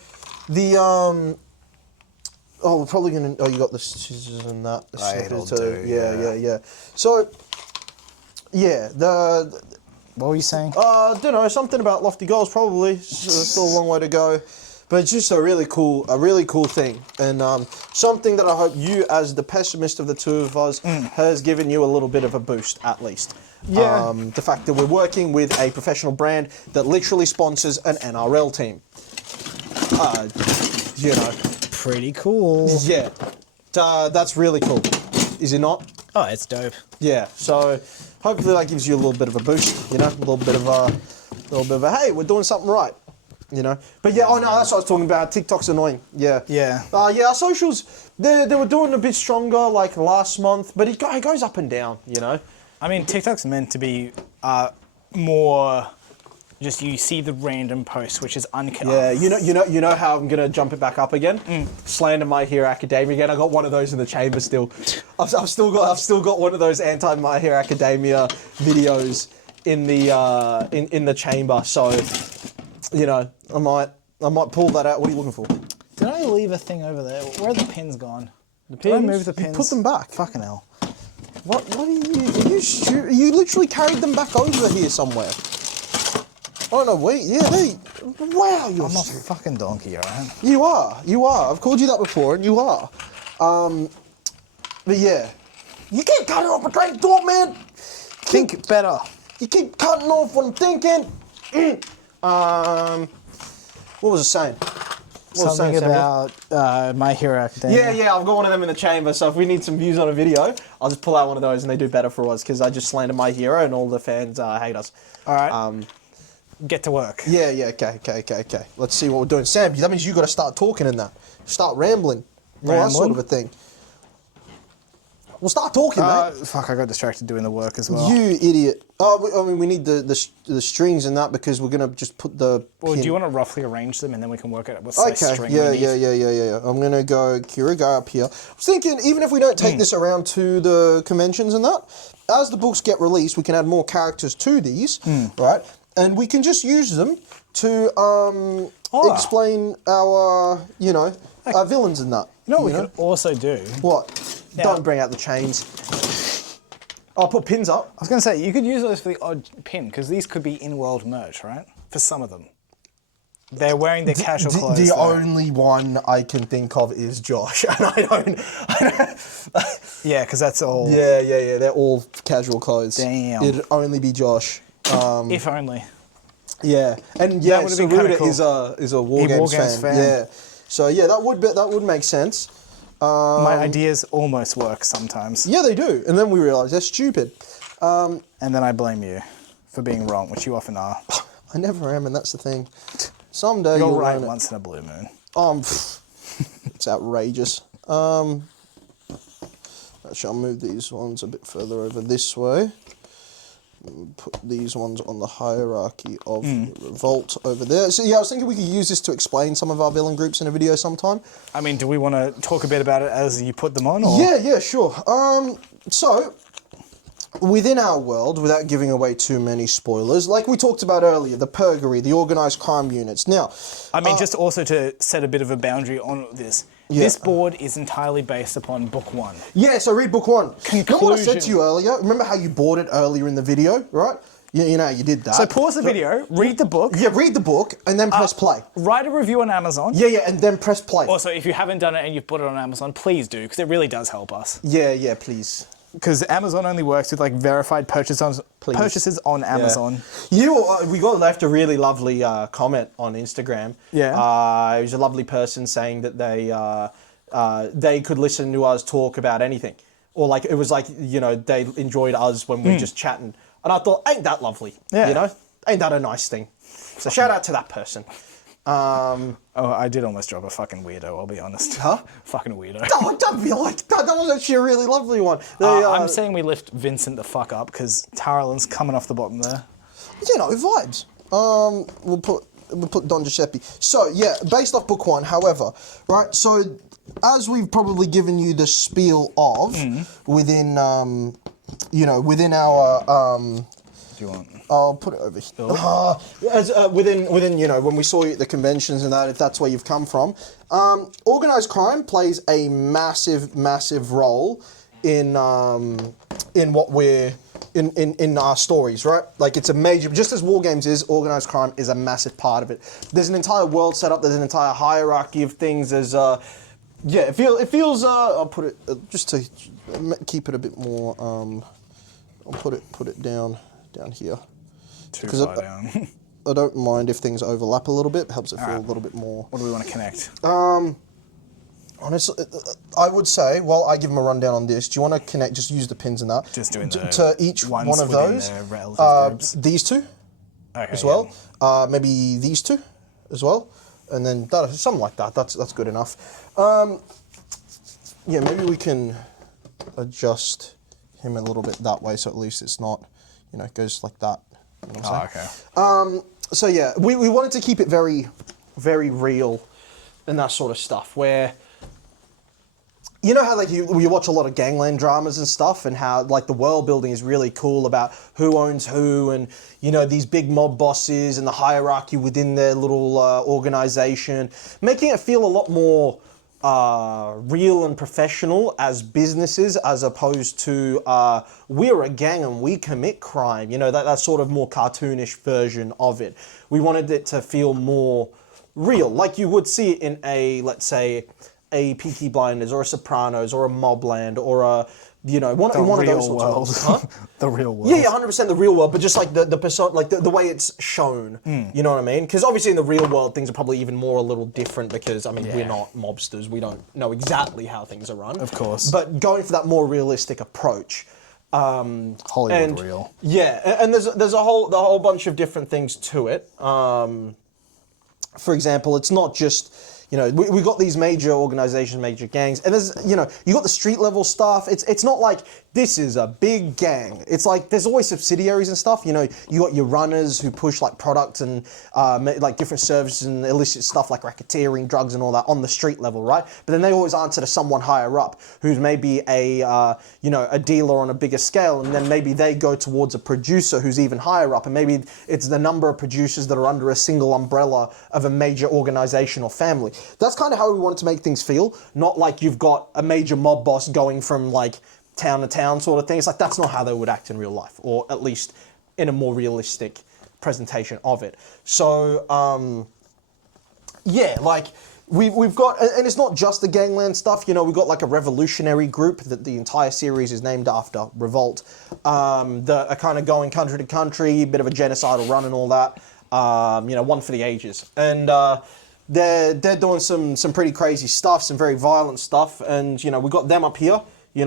the we're probably gonna you got the scissors and that. The It'll snippers do, yeah. So yeah, what were you saying? don't know, something about lofty goals probably. Still a long way to go. But it's just a really cool thing, and something that I hope you, as the pessimist of the two of us, has given you a little bit of a boost, at least. Yeah. The fact that we're working with a professional brand that literally sponsors an NRL team. You know. Pretty cool. Yeah. That's really cool. Is it not? Oh, it's dope. Yeah. So hopefully that gives you a little bit of a boost. You know, a little bit of a hey, we're doing something right. You know, but yeah, oh no, that's what I was talking about. TikTok's annoying. Yeah. Yeah. Yeah, our socials, they were doing a bit stronger like last month, but it goes up and down. You know. I mean, TikTok's meant to be more. Just you see the random post, which is uncut. Yeah, you know how I'm gonna jump it back up again. Slander My Hero Academia again. I got one of those in the chamber still. I've still got one of those anti My Hero Academia videos in the chamber. So, you know, I might pull that out. What are you looking for? Did I leave a thing over there? Where are the pins gone? The Did I pins? move the You pins? put them back. Fucking hell. What are you literally carried them back over here somewhere. Oh no, wait, yeah, wow, you're I'm a fucking donkey, alright? You are. I've called you that before, and you are. But yeah, you keep cutting off a train thought, man. Think better. You keep cutting off what I'm thinking. What was I saying? Something about My Hero Academia. Yeah, I've got one of them in the chamber, so if we need some views on a video, I'll just pull out one of those and they do better for us, because I just slander My Hero and all the fans hate us. Alright. Get to work. Yeah, okay. Let's see what we're doing. Sam, that means you got to start talking in that. Start rambling. All that sort of a thing. Well, start talking, mate. Fuck, I got distracted doing the work as well. You idiot. Oh, we need the strings and that, because we're going to just put the Well, pin. do you want to roughly arrange them and then we can work out what size Okay, string yeah. we need? I'm going to go Kira, go up here. I was thinking, even if we don't take this around to the conventions and that, as the books get released, we can add more characters to these, right? And we can just use them to explain our, our villains and that. You know what we could also do? What? Now- Don't bring out the chains. I'll put pins up. I was going to say, you could use those for the odd pin, because these could be in-world merch, right? For some of them. They're wearing their casual clothes. The though. only one I can think of is Josh, and I don't. Yeah, because that's all. Yeah. They're all casual clothes. Damn. It'd only be Josh. If only. Yeah, and yeah, would've been kinda Saruda cool. is a War Games fan. Yeah, so yeah, that would make sense. My ideas almost work sometimes. Yeah, they do, and then we realise they're stupid. And then I blame you for being wrong, which you often are. I never am, and that's the thing. Someday You're you'll right learn it. once in a blue moon. It's outrageous. Actually, I'll move these ones a bit further over this way. Put these ones on the hierarchy of Revolt over there. So yeah, I was thinking we could use this to explain some of our villain groups in a video sometime. I mean, do we want to talk a bit about it as you put them on? Or? Yeah, sure. So, within our world, without giving away too many spoilers, like we talked about earlier, the Purgery, the organised crime units. Now, I mean, just also to set a bit of a boundary on this. Yeah. This board is entirely based upon book one. yeah, so read book one. Remember what I said Conclusion. to you earlier? Remember how you bought it earlier in the video, right? You know, you did that. So pause the video, read the book, Yeah, read the book and then press play. write a review on Amazon. Yeah, and then press play. Also, if you haven't done it and you've put it on Amazon, please do, because it really does help us. Yeah, please. Because Amazon only works with like verified purchases on Amazon. We got left a really lovely comment on Instagram. Yeah. It was a lovely person saying that they could listen to us talk about anything. Or like, it was like, they enjoyed us when we're just chatting. And I thought, ain't that lovely? Yeah. Ain't that a nice thing? So shout out to that person. Oh, I did almost drop a fucking weirdo, I'll be honest. Huh? Fucking weirdo. Oh, don't be like that. That was actually a really lovely one. I'm saying we lift Vincent the fuck up, because Taralin's coming off the bottom there. Vibes. We'll put Don Giuseppe. So yeah, based off book one. However, right. So as we've probably given you the spiel of within within our Do you want? I'll put it over here. Within when we saw you at the conventions and that, if that's where you've come from, organised crime plays a massive role in what we're in our stories, right? Like it's a major, just as war games is, organized crime is a massive part of it. There's an entire world set up. There's an entire hierarchy of things. There's yeah, it feels. I'll put it just to keep it a bit more. I'll put it down here. Too far down. I don't mind if things overlap a little bit. It helps it feel a little bit more. What do we want to connect? Honestly, I would say, while I give them a rundown on this, do you want to connect, just use the pins and that? Just doing the to each ones one of within those. their relative groups. These two Okay, as well. Maybe these two as well. And then something like that. That's good enough. Yeah, maybe we can adjust him a little bit that way, so at least it's not, it goes like that. You know what I'm saying? Okay. So yeah, we wanted to keep it very, very real and that sort of stuff, where you know how like you watch a lot of gangland dramas and stuff, and how like the world building is really cool about who owns who, and these big mob bosses and the hierarchy within their little organization, making it feel a lot more real and professional as businesses, as opposed to we're a gang and we commit crime. That sort of more cartoonish version of it. We wanted it to feel more real, like you would see it in let's say, a Peaky Blinders or a Sopranos or a Mobland or a one of those world. sorts of, huh? The real world. Yeah, 100% the real world, but just like the person, like the way it's shown. You know what I mean? Because obviously in the real world things are probably even more a little different, because we're not mobsters. We don't know exactly how things are run. Of course. But going for that more realistic approach. Hollywood real. Yeah, and there's a whole bunch of different things to it. For example, it's not just. We got these major organizations, major gangs, and there's, you got the street level stuff. It's not like this is a big gang. It's like there's always subsidiaries and stuff. You got your runners who push like products and like different services and illicit stuff like racketeering, drugs, and all that on the street level, right? But then they always answer to someone higher up, who's maybe a dealer on a bigger scale, and then maybe they go towards a producer who's even higher up, and maybe it's the number of producers that are under a single umbrella of a major organization or family. That's kind of how we wanted to make things feel, not like you've got a major mob boss going from like town to town sort of thing. It's like that's not how they would act in real life, or at least in a more realistic presentation of it. So, yeah, like we've got, and it's not just the gangland stuff. We've got like a revolutionary group that the entire series is named after, Revolt, that are kind of going country to country, a bit of a genocidal run and all that. One for the ages, and they're doing some pretty crazy stuff, some very violent stuff, and we got them up here. We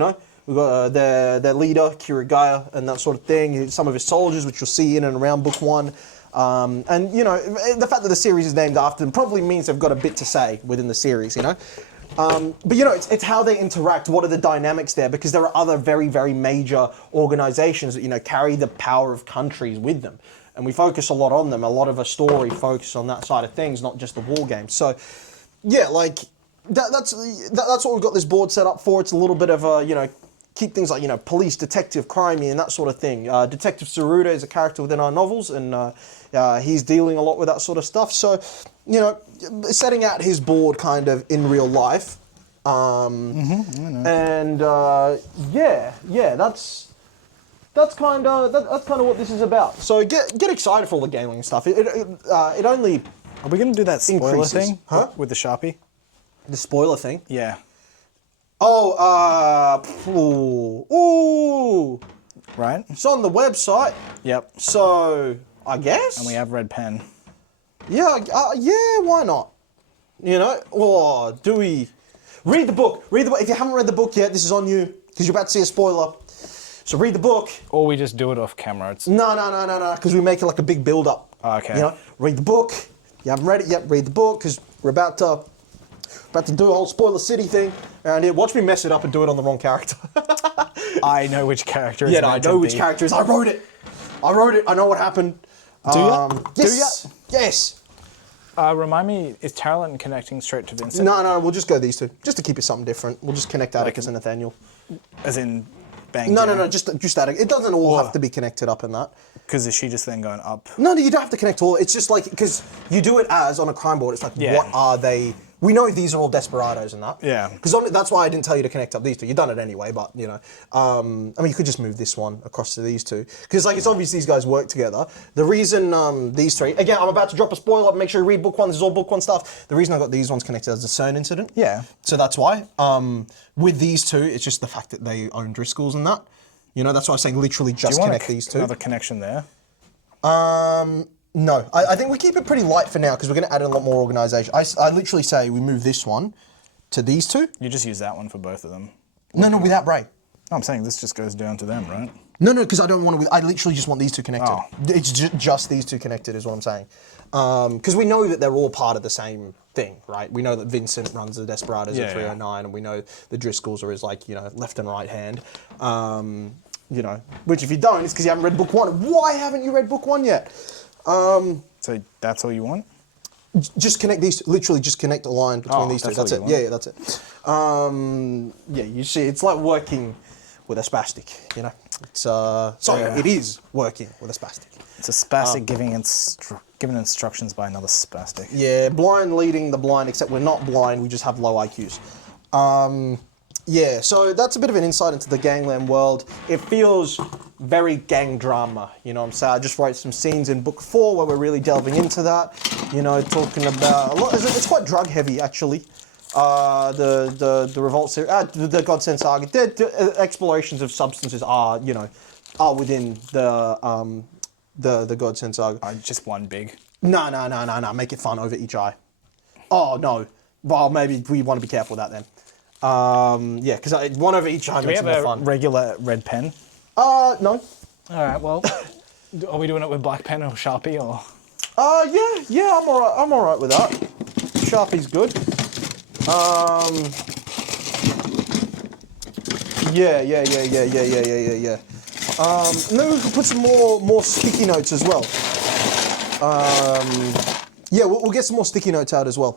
got their leader Kirigaya and that sort of thing. Some of his soldiers, which you'll see in and around book 1. And the fact that the series is named after them probably means they've got a bit to say within the series. But it's how they interact. What are the dynamics there? Because there are other very, very major organizations that carry the power of countries with them. And we focus a lot on them. A lot of a story focuses on that side of things, not just the war games. So, yeah, like that's what we've got this board set up for. It's a little bit of a keep things like police, detective, crimey, and that sort of thing. Detective Tsuruda is a character within our novels, and he's dealing a lot with that sort of stuff. So, setting out his board kind of in real life, and that's kind of what this is about. So get excited for all the gaming stuff. It only Are we going to do that spoiler increases. thing? Huh? With the Sharpie? The spoiler thing. Yeah. Oh, ooh. Right? It's on the website, Yep. so I guess. And we have red pen. Yeah, why not? Or do we read the book? Read the book. If you haven't read the book yet, this is on you because you're about to see a spoiler. So read the book. Or we just do it off camera. It's No, because we make it like a big build-up. Okay. Read the book. You haven't read it yet, read the book, because we're about to do a whole spoiler city thing. And here, watch me mess it up and do it on the wrong character. I know which character is Yeah, I meant know to which be. character it is. I wrote it. I know what happened. Do ya? Yes. Do Yes. Remind me, is Tarrant connecting straight to Vincent? No, we'll just go these two. Just to keep it something different. We'll just connect Atticus and Nathaniel. As in bang No, down? just Atticus. It doesn't all have to be connected up in that. Because is she just then going up? No, you don't have to connect all. It's just like, because you do it as on a crime board, it's like, Yeah. what are they We know these are all desperados and that. Yeah. Because that's why I didn't tell you to connect up these two. You've done it anyway, but you know, I mean, you could just move this one across to these two because like it's obvious these guys work together. The reason these three, again, I'm about to drop a spoiler. Make sure you read book one. This is all book one stuff. The reason I got these ones connected is a CERN incident. Yeah. So that's why. With these two, it's just the fact that they own Driscolls and that. You know, that's why I was saying literally just connect these two. Another connection there. No, I think we keep it pretty light for now because we're going to add in a lot more organisation. I literally say we move this one to these two. You just use that one for both of them. No, without Bray. No, I'm saying this just goes down to them, right? No, because I don't want to. I literally just want these two connected. Oh. It's just these two connected is what I'm saying. Because we know that they're all part of the same thing, right? We know that Vincent runs the Desperados at 309, and we know the Driscolls are his like left and right hand. Which if you don't, it's because you haven't read book one. Why haven't you read book one yet? So that's all you want? Just connect these. Literally, just connect a line between these two. That's it. Yeah, that's it. You see, it's like working with a spastic. You know, it's it is working with a spastic. It's a spastic given instructions by another spastic. Yeah, blind leading the blind. Except we're not blind. We just have low IQs. Yeah, so that's a bit of an insight into the gangland world. It feels very gang drama, you know what I'm saying? I just wrote some scenes in book 4 where we're really delving into that, talking about a lot. It's quite drug heavy, actually. The Revolt series, the Godsend Saga, the explorations of substances are within the Godsend Saga. Just one big. No, make it fun over each eye. Oh, no. Well, maybe we want to be careful with that then. Because one over each eye makes it more fun. Do we have a regular red pen? No. All right, well, are we doing it with black pen or Sharpie or? Yeah, I'm all right with that. Sharpie's good. Yeah. Maybe we could put some more sticky notes as well. We'll get some more sticky notes out as well.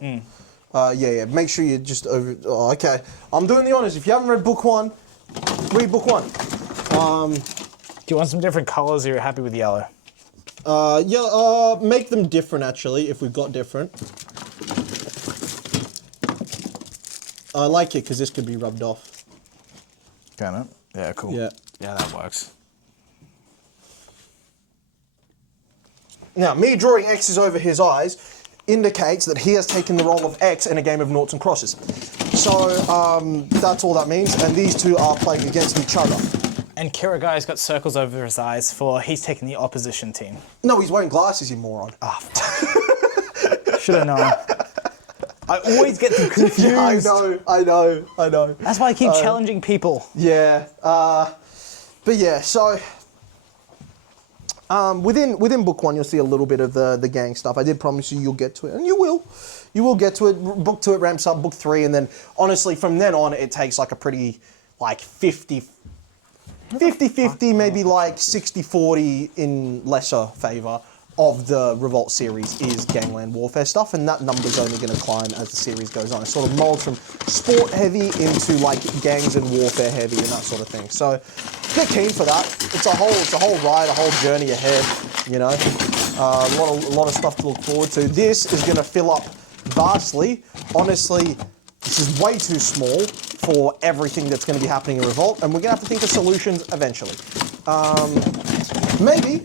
Make sure you just okay. I'm doing the honors. If you haven't read book 1, read book 1. Do you want some different colors or you're happy with yellow? Make them different actually, if we've got different. I like it because this could be rubbed off. Can it? Yeah, cool. Yeah. Yeah, that works. Now, me drawing X's over his eyes indicates that he has taken the role of X in a game of noughts and crosses. So, that's all that means, and these two are playing against each other. And Kiragai's got circles over his eyes for he's taking the opposition team. No, he's wearing glasses, you moron. Should have known. I always get them confused. Yeah, I know. That's why I keep challenging people. Yeah, but yeah, so within book 1 you'll see a little bit of the gang stuff. I did promise you'll get to it, and you will get to it. Book 2 it ramps up, book 3, and then honestly from then on it takes like a pretty like 50-50, maybe like 60-40 in lesser favour of the Revolt series is gangland warfare stuff, and that number's only going to climb as the series goes on. It sort of molds from sport heavy into like gangs and warfare heavy and that sort of thing. So get keen for that. It's a whole ride, a whole journey ahead. A lot of stuff to look forward to. This is going to fill up vastly. Honestly, this is way too small for everything that's going to be happening in Revolt, and we're going to have to think of solutions eventually. Maybe.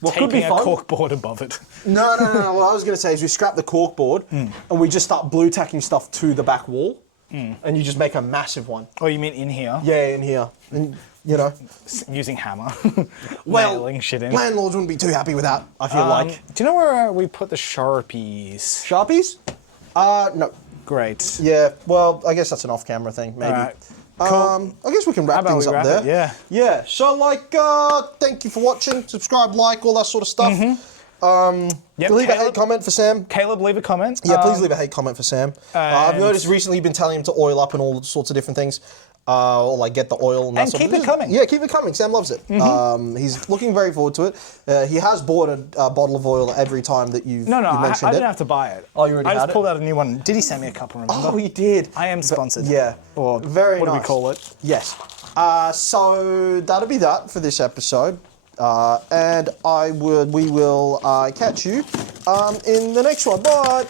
What could be Taping fun. a corkboard above it. No. What I was going to say is we scrap the corkboard and we just start blue tacking stuff to the back wall, and you just make a massive one. Oh, you mean in here? Yeah, in here. And, Using hammer. well, Nailing shit in. landlords wouldn't be too happy with that, I feel like. Do you know where we put the Sharpies? Sharpies? No. Great. Yeah, well, I guess that's an off-camera thing, maybe. Alright. Cool. I guess we can wrap How about things we up wrap there. it? Yeah. Yeah, so thank you for watching. Subscribe, like, all that sort of stuff. Yep, Leave a hate Caleb- comment for Sam. Caleb, leave a comment. Yeah, please leave a hate comment for Sam. I've and- noticed recently you've been telling him to oil up and all sorts of different things. Or like get the oil and that And sort keep of it coming. Yeah, keep it coming. Sam loves it. He's looking very forward to it. He has bought a bottle of oil every time that you've No, I mentioned didn't it. have to buy it. Oh, you already I had just it? pulled out a new one. Did he send me a couple, remember? Oh, he did. I am sponsored. Yeah. Or Very what do we nice. call it? Yes. So that'll be that for this episode. And we will catch you in the next one. Bye.